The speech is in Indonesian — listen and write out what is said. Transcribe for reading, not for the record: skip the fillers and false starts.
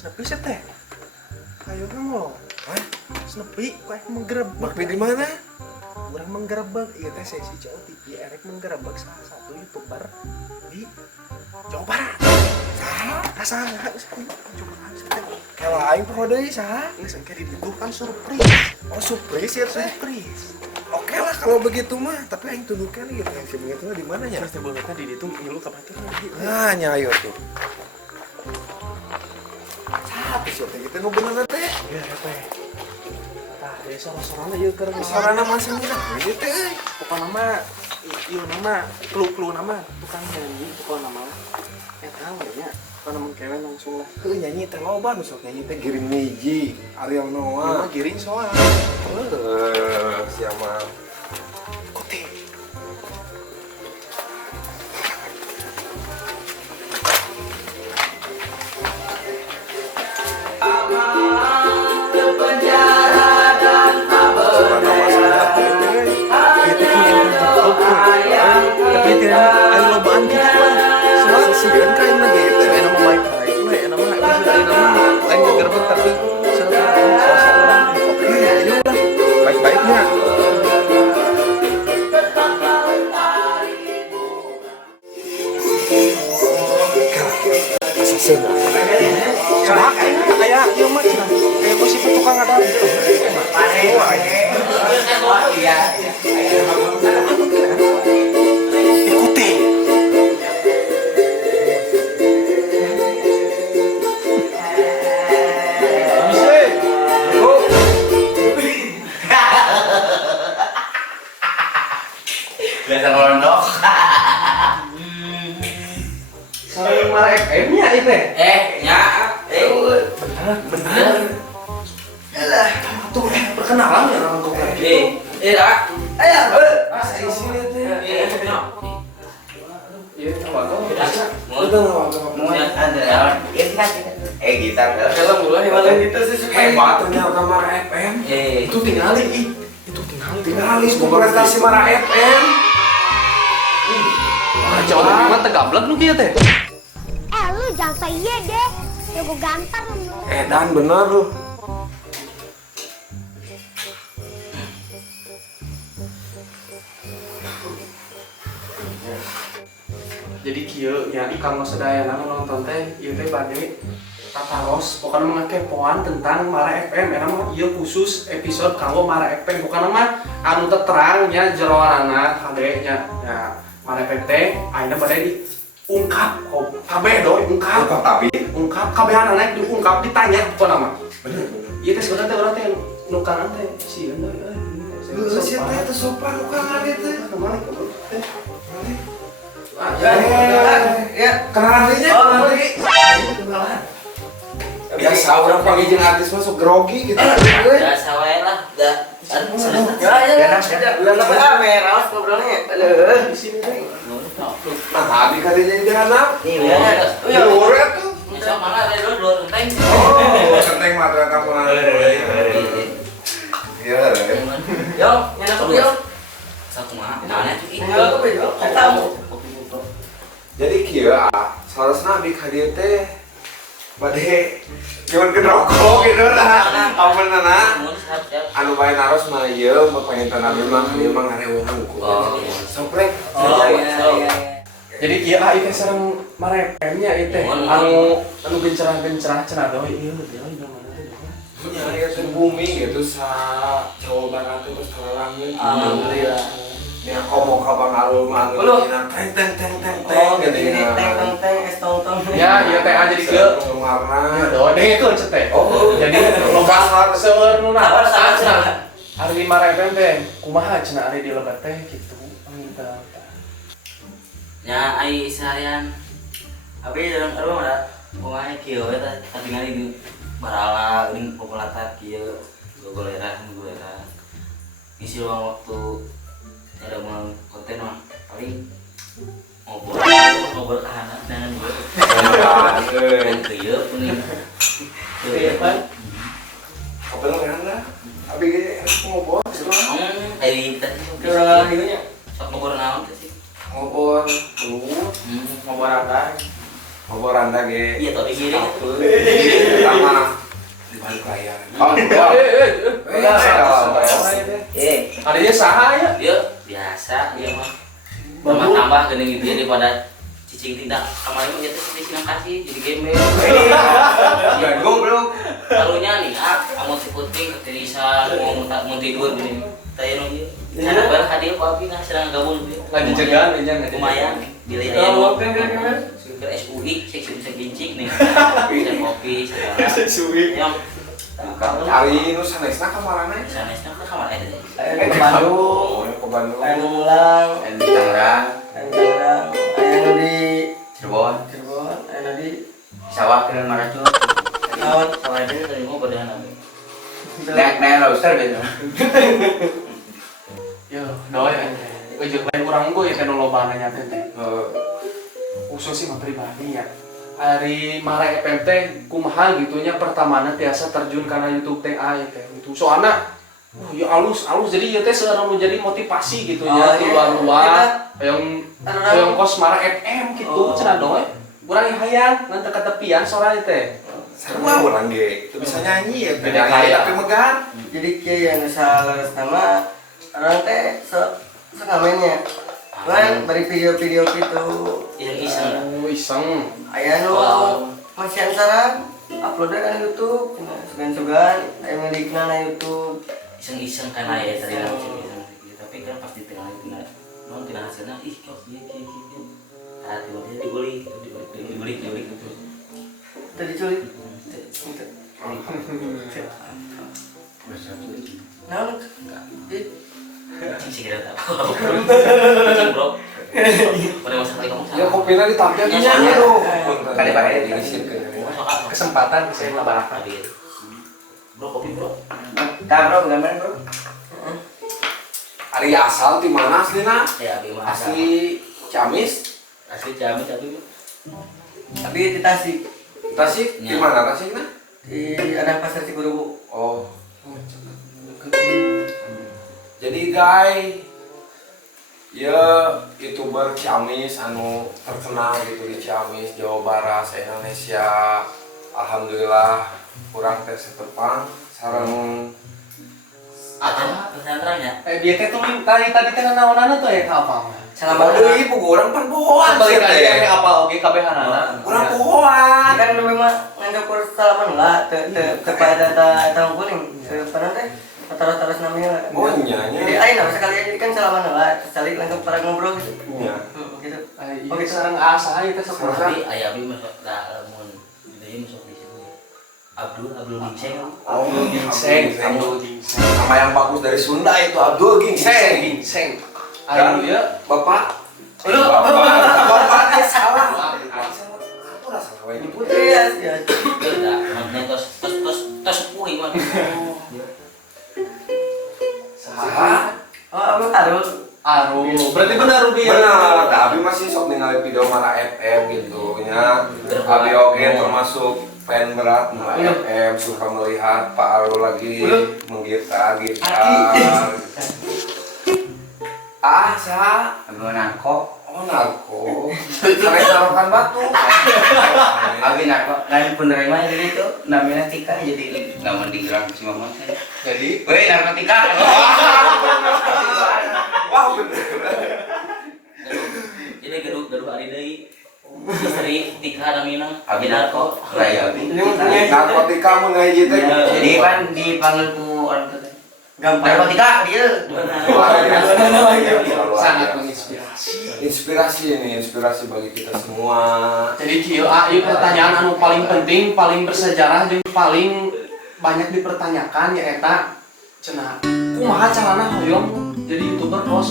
Senepi sih teh. Ayo kamu. Hah? Senepi, kok menggerebek. Nepi di mana? Orang menggerebek, iya teh sesi Jawa TV, Erek menggerebek salah satu YouTuber di Jawa Barat. Saha? Coba Kalau aing poho deui saha? nggak sangka di itu kan surprise. Oh, surprise ya teh. Surprise. Oke lah kalau begitu mah, tapi aing tundukan gitu yang begitu mah di mana nya? Terus teh di itu ngilu ka batur lagi. Nah, nyayo tuh. Saha tuh teh gitu nu bener teh? Iya teh. Tah, ya sorang-sorangna ieu keur Sarana masih minah ini teh. pokokna mah ieu nama clue nama tukang nyanyi pokokna mah. Eta we nya. Pokokna mun kewe langsung lah. Heuh nyanyi teh loba nu sok nyanyi teh Giring Niji, Ariel Ieu Noah. mah giring soal. Sia mah. Kote. Sarana masih minah teh. Itu kan yang tapi tidak ayo lobaan gitu lah. Soalnya sih kan kain lagi gitu. Saya nama baik-baik, we nama episode dari nama lain ngegerbek tapi suasana. Oke, ayo lah. Baik-baiknya. Assassin. Cuma kayak ieu mah cenah. Kayak gosip tukang ada. Ikuti. Biasa ngondok. Sering marah FM-nya itu. Nya, Benar. Yalah, tuh perkenalan ya orang kok. dah. Ayo. Saya sini teh. Iya, coba kau. Gitar. Film mulai malah gitu sih Hebat ternyata Mara FM. Itu tinggalin ih. Itu tinggalin. Tinggalin itu prestasi Mara FM. Jauh banget tegablek lu kieu teh. Lu jangan saya deh. Ya gue gantar lu. Dan bener lu. Jadi kieu nya kanggo sadayana nonton teh ieu teh bade tataros pokoknya mah kepoan tentang Mara FM eta mah ieu khusus episode kanggo Mara FM pokoknya mah anu teu terang nya jeroanana kade nya ya Mara FM teh ayeuna bade diungkap kabeh doi ungkap kabehan naik diungkap ditanya pokoknya mah Bener. ieu teh sebenarnya urang teh nu kanan teh sieun doi Lu sih teh sopan lu kan gitu. kemana teh Ya, kenalinya kenali. Biasa orang panggil jeung artis masuk grogi gitu. Biasa wae lah. di sini teh Nah, tadi katanya jadi anak. Iya. Luret tuh. Bisa mana ada dua genteng. Oh, kenteng matre kamu Iya, Yo, nyana yuk. Satu mah. Mana tuh? jadi kieu salasna abdi ka dieu teh bade nyuwunkeun rokok gitu lah. Amunna anu bae naros mah ieu mah paentan abdi mah ieu mah ngarewehan ku. Soprek. jadi kieu ieu sareng Mara FM-nya ieu teh anu gencerah-gencerah cenah doi ieu dia mana teh. Ya, ya bumi gitu sa Jawa Barat itu terlanjut. Alhamdulillah. Ya komo ka Bangalul mah teng teng gitu ya. Ya, ieu teh jadi kieu. Warna. Doi deh itu cete. Oh, jadi loba seueur nu naon cenah. Ari di Mara FM teh kumaha cenah ari di lebat teh kitu. Minta. Ya, ai seharian. Abi dalam arwah ada pokoknya kieu eta tapi ngali barala geuning populata kieu golera. Isi luang waktu ada mau konten mah paling ngobrol tahanan dengan gue. Dan kieu kuning. Kieu pan. Ngobrol kan lah. Abi ngobrol. Ai tadi Keur dieu nya. sok ngobrol naon teh sih? Ngobrol lu. Ngobrol apa? Ngobrolanda ge. Iya tadi gini. Pertama di balik layar. Oh, Adanya saha ya? Dia biasa dia mah. Tambah-tambah gini gitu ya daripada cicing tindak kemarin mah kita senang kasih jadi gembel. Goblok. Lalunya nih, kamu puting ketirisan mau tidur gini. Tanya nunggu. Cara ber hadiah papi nah sedang gabung gitu. Lagi jagaan aja Lumayan. Dilihat Super SUI, seksi bisa gincik nih. Bisa kopi, segala. Suwi. Yang Ari nu sanesna ka marana? sanesnya ke kamar aja. Ayo ke Bandung, Oh, ke Bandung. ayo Mulang, Yang di Tangerang, ayo Tangerang, ayo di Cirebon, Cirebon, ayo di sawah keren Maracu. Laut. Sawah itu dari mau berdahan apa? Naik lobster gitu. Yo, doy ente. Ujung lain kurang gue ya kan lobana nya teh. Khusus sih mah pribadi ya. Hari Mara FM teh kumaha gitunya pertamana tiasa terjun karena YouTube teh teh gitu. Soalnya ya alus jadi ya teh sekarang menjadi motivasi gitu ya luar-luar yang kos Mara FM gitu cenah doy. Urang hayang ngan teu ketepian soraya teh. Sarua urang ge. Teu bisa nyanyi ya, Beda nyanyi kaya. tapi megan. Jadi kieu yang salah nama orang teh ngamennya. Kan bari video-video gitu. Yang iseng. Oh, iseng. Aya nu masih ansara upload kan YouTube, sugan-sugan aya milikna na YouTube. Iseng-iseng kan ya tadi iseng. Tapi kan pas di tengah itu non tidak hasilnya ih kok iya. Ah tiba-tiba dibeli gitu. Tadi culik. Nah, Sih kira tahu. Kucing bro. Pada masa kali kamu Ya kopina ditampil Ya, nyanyi soalnya. lu. Kali bahaya diisirkeun. Kesempatan saya labakan. Bro kopi bro. tak bro, bagaimana bro? Ari asal di mana aslina? Ya abi mah Asli Ciamis. asli jamin tapi Tapi di Tasik, Tasik di Ya. mana Tasikna? di ada pasar Cigurubu. Oh. Jadi guys, ya YouTuber Ciamis anu terkenal gitu di Ciamis, Jawa Barat, Indonesia. Alhamdulillah kurang teh setepang sareng ada pesantrennya. Dia teh tuh tadi teh naonana tuh ya ka apa mah? Selamat deui pugu urang pan pohoan Balik lagi teh. ya apa oge kabehanana. Urang pohoan. Kan memang nganggap kurang salaman lah, kepada tahun kuning, sebenarnya teh taruh namanya lah. Oh, iya, Jadi iya. ayo nah sekali aja kan salaman lah, sekali langsung para ngobrol gitu. Iya. Gitu. Oh gitu sareng asa ieu teh Sareng sakumaha. Tapi ayah abi masuk lamun dia masuk di situ. Abdul Gingseng. Oh, Gingseng, Abdul Abdul Gingseng. Nama yang bagus dari Sunda itu Abdul Gingseng. Gingseng. Dan Ayo ya. Bapak. Aduh, Bapak salah. Aku rasa salah ini. Putri ya, ya. Enggak, namanya tos sepuh iman. Saha? Oh, abang Arul. Aru. Berarti benar Ruby ya. Benar, tapi masih sok ningali video Mara FM gitu nya. Abi oge termasuk fan berat Mara FM, suka melihat Pak Arul lagi menggitar gitar. Ah, saha? Abang narko. Oh, narko. Karek narokan batu. Abi narko. Lain penerima jadi itu namanya Tika jadi nama digerak si mama. Jadi Woi narkotika. Wah, bener. Jadi gaduh hari deui. Istri Tika namina Abi narko. Raya Abi. Narkotika mun ngahiji teh. Jadi kan dipanggil ku orang teh. Gampang. Narkotika dia. sangat menginspirasi. Inspirasi bagi kita semua. Jadi kieu ieu pertanyaan anu paling penting, paling bersejarah jeung paling banyak dipertanyakan ya eta cenah kumaha carana hoyong jadi YouTuber bos